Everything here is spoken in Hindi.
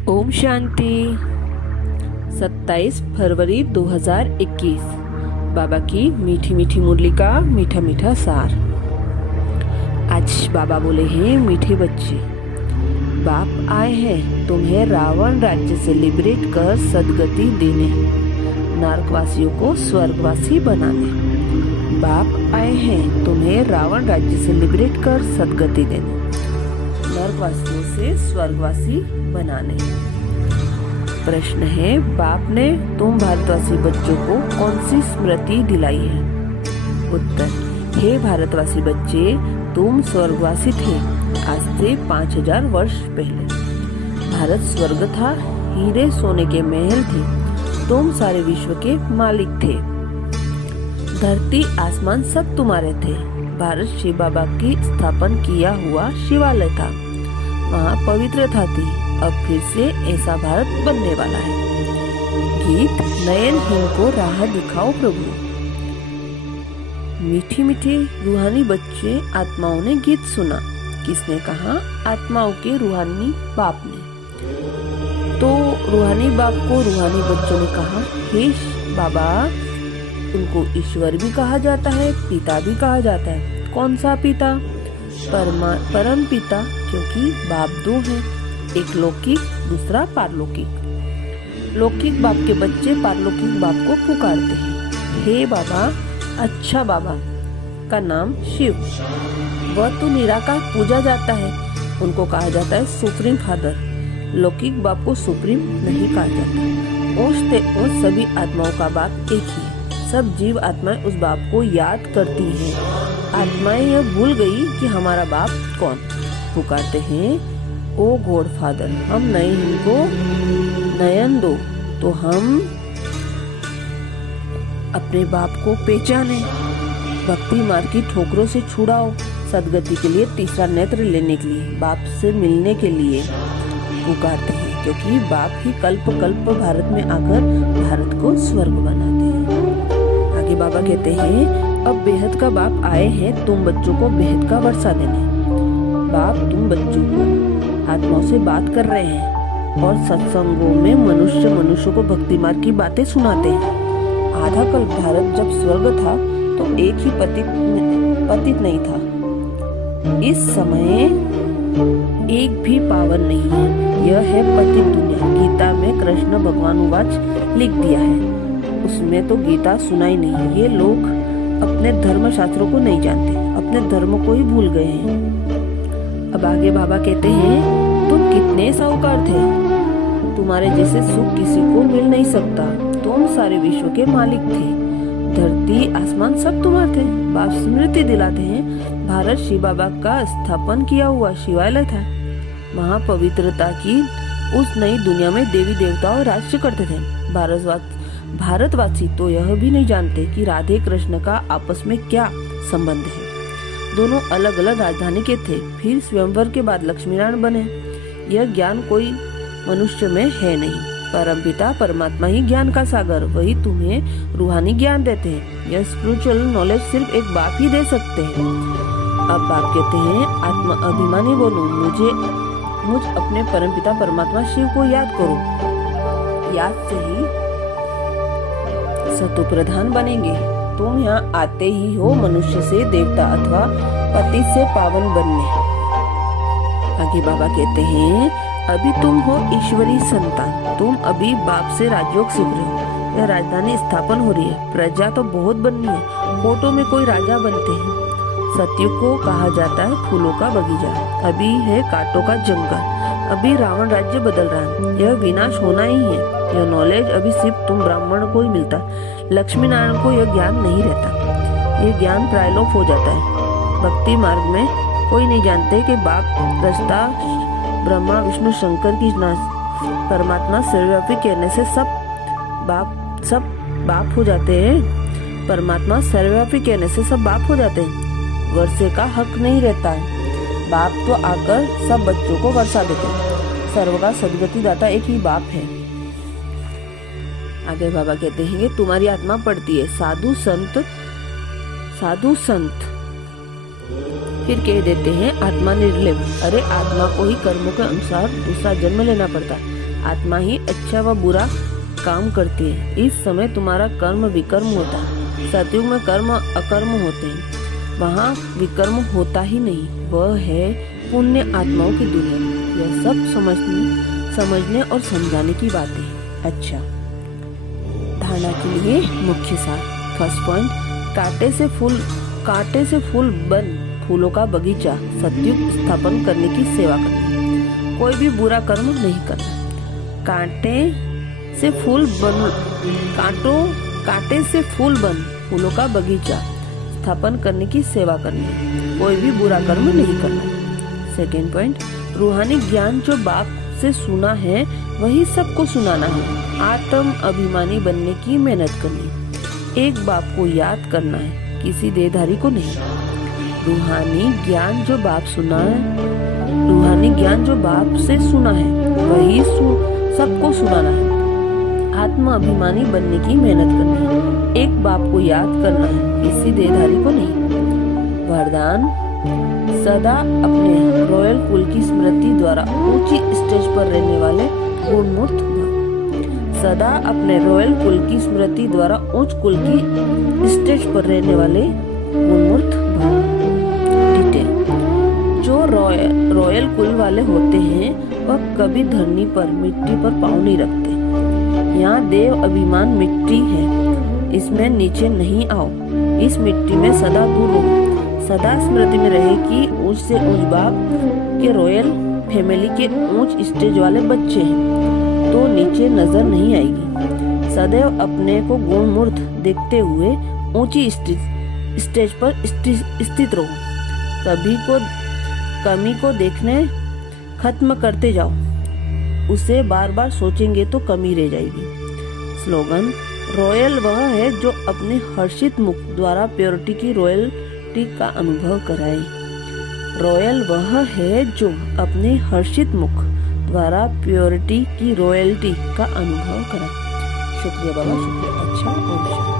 ओम शांति। 27 फरवरी 2021। बाबा की मीठी मीठी मुरली का मीठा मीठा सार। आज बाबा बोले हैं, मीठे बच्चे, बाप आए हैं तुम्हें रावण राज्य से लिबरेट कर सदगति देने, नरकवासियों को स्वर्गवासी बनाने। बाप आए हैं तुम्हें रावण राज्य से लिबरेट कर सदगति देने, नरकवासियों से स्वर्गवासी बनाने। प्रश्न है, बाप ने तुम भारतवासी बच्चों को कौन सी स्मृति दिलाई है? उत्तर, हे भारतवासी बच्चे, तुम स्वर्गवासी थे आज से 5000 वर्ष पहले। भारत स्वर्ग था, हीरे सोने के महल थे, तुम सारे विश्व के मालिक थे। धरती आसमान सब तुम्हारे थे। भारत शिव बाबा की स्थापन किया हुआ शिवालय था, वहाँ पवित्रता थी। अब फिर से ऐसा भारत बनने वाला है। गीत नयनहीन को राह दिखाओ प्रभु। मीठी मीठी रूहानी बच्चे आत्माओं ने गीत सुना। किसने कहा? आत्माओं के रूहानी बाप ने। तो रूहानी बाप को रूहानी बच्चों ने कहा, हे बाबा, उनको ईश्वर भी कहा जाता है, पिता भी कहा जाता है। कौन सा पिता? परम पिता, क्योंकि बाप दो हैं, एक लौकिक दूसरा पारलौकिक। लौकिक बाप के बच्चे पारलौकिक बाप को पुकारते हैं, हे बाबा, अच्छा बाबा का नाम शिव। वह तो निराकार पूजा जाता है, उनको कहा जाता है सुप्रीम फादर। लौकिक बाप को सुप्रीम नहीं कहा जाता। उस सभी आत्माओं का बाप एक ही है। सब जीव आत्माएं उस बाप को याद करती हैं। आत्माएं यह भूल गई कि हमारा बाप कौन। पुकारते हैं, ओ गॉड फादर, हम नयन को नयन दो तो हम अपने बाप को पहचाने। भक्ति मार्ग की ठोकरों से छुड़ाओ, सदगति के लिए तीसरा नेत्र लेने के लिए, बाप से मिलने के लिए पुकारते हैं, क्योंकि बाप ही कल्प कल्प भारत में आकर भारत को स्वर्ग बनाते हैं। आगे बाबा कहते हैं, अब बेहद का बाप आए हैं तुम बच्चों को बेहद का वर्षा देने। बाप तुम बच्चों को आत्माओं से बात कर रहे हैं और सत्संगों में मनुष्य को भक्ति मार्ग की बातें सुनाते हैं। आधा कल्प भारत जब स्वर्ग था तो एक ही पतित नहीं था। इस समय एक भी पावन नहीं है। यह है पतित दुनिया। गीता में कृष्ण भगवान वाच लिख दिया है, उसमें तो गीता सुनाई नहीं। ये लोग अपने धर्म शास्त्रों को नहीं जानते, अपने धर्म को ही भूल गए हैं। अब आगे बाबा कहते हैं, तुम कितने साहूकार थे, तुम्हारे जैसे सुख किसी को मिल नहीं सकता। तुम सारे विश्व के मालिक थे, धरती आसमान सब तुम्हारे थे। बाप स्मृति दिलाते हैं, भारत शिव बाबा का स्थापन किया हुआ शिवालय था। वहाँ पवित्रता की उस नई दुनिया में देवी देवताओं राज्य करते थे। भारतवासी तो यह भी नहीं जानते कि राधे कृष्ण का आपस में क्या संबंध है। दोनों अलग अलग राजधानी के थे, फिर स्वयंवर के बाद लक्ष्मीनारायण बने। यह ज्ञान कोई मनुष्य में है नहीं। परमपिता परमात्मा ही ज्ञान का सागर, वही तुम्हें रूहानी ज्ञान देते हैं। यह स्पिरिचुअल नॉलेज सिर्फ एक बाप ही दे सकते हैं। अब बाप कहते हैं, आत्मा अभिमानी बनो, मुझ अपने परमपिता परमात्मा शिव को याद करो। याद से ही सतो प्रधान बनेंगे। तुम यहाँ आते ही हो मनुष्य से देवता अथवा पति से पावन बनने। आगे बाबा कहते हैं, अभी तुम हो ईश्वरी संतान, तुम अभी बाप से राजयोग सीख रहे हो। यह राजधानी स्थापन हो रही है, प्रजा तो बहुत बननी है। फोटो में कोई राजा बनते हैं। सतयुग को कहा जाता है फूलों का बगीचा, अभी है कांटों का जंगल। अभी रावण राज्य बदल रहा है, यह विनाश होना ही है। यह नॉलेज अभी सिर्फ तुम ब्राह्मण को ही मिलता है, लक्ष्मी नारायण को यह ज्ञान नहीं रहता। यह ज्ञान प्रायलोप हो जाता है। भक्ति मार्ग में कोई नहीं जानते कि बाप रास्ता ब्रह्मा विष्णु शंकर की परमात्मा सर्वव्यापी कहने से सब बाप हो जाते हैं। परमात्मा सर्वव्यापी कहने से सब बाप हो जाते हैं। वर्षे का हक नहीं रहता है। बाप तो आकर सब बच्चों को वर्षा देते हैं। सर्व का सदगति दाता एक ही बाप है। आगे बाबा कहते हैं कि तुम्हारी आत्मा पढ़ती है साधु संत। फिर कह देते हैं आत्मा निर्लेप। अरे आत्मा को ही कर्मों के अनुसार दूसरा जन्म लेना पड़ता है। आत्मा ही अच्छा व बुरा काम करती है। इस समय तुम्हारा कर्म विकर्म होता है। सतयुग में कर्म अकर्म होते हैं, वहाँ विकर्म होता ही नहीं। वह है पुण्य आत्माओं की दुनिया। यह सब समझने और समझाने की बातें हैं। अच्छा, धारणा के लिए मुख्य सार। फर्स्ट पॉइंट, कांटे से फूल बन फूलों का बगीचा सतयुग स्थापन करने की सेवा करनी। कोई भी बुरा कर्म नहीं करना। कांटे से फूल बन फूलों का बगीचा स्थापन करने की सेवा करनी। कोई भी बुरा कर्म नहीं करना। सेकेंड पॉइंट, रूहानी ज्ञान जो बाप से सुना है वही सबको सुनाना है। आत्म अभिमानी बनने की मेहनत करनी। एक बाप को याद करना है, किसी देहधारी को नहीं। रूहानी ज्ञान जो बाप से सुना है वही सबको सुनाना है। आत्म अभिमानी बनने की मेहनत करनी है। एक बाप को याद करना है, किसी देहधारी को नहीं। वरदान, सदा अपने रॉयल कुल की स्मृति द्वारा ऊंची स्टेज पर रहने वाले गुणमूर्त भव। सदा अपने रॉयल कुल की स्मृति द्वारा उच्च कुल की स्टेज पर रहने वाले गुणमूर्त भव। डिटेल, जो रॉयल कुल वाले होते हैं वह कभी धरनी पर मिट्टी पर पाँव नहीं रखते। यहाँ देव अभिमान मिट्टी है, इसमें नीचे नहीं आओ। इस मिट्टी में सदा दूर रहो। सदा स्मृति में रहे कि ऊंच से ऊंच बाप के रॉयल फैमिली के ऊंच स्टेज वाले बच्चे हैं, तो नीचे नजर नहीं आएगी। सदैव अपने को गुणमूर्त देखते हुए ऊंची स्टेज पर स्थित रहो। कमी को देखने खत्म करते जाओ। उसे बार बार सोचेंगे तो कमी रह जाएगी। स्लोगन, रॉयल वह है जो अपने हर्षित मुख द्वारा प्योरिटी की रॉयल्टी का अनुभव कराए। रॉयल वह है जो अपने हर्षित मुख द्वारा प्योरिटी की रॉयल्टी का अनुभव कराए। शुक्रिया बाबा, शुक्रिया। अच्छा, ओम शांति।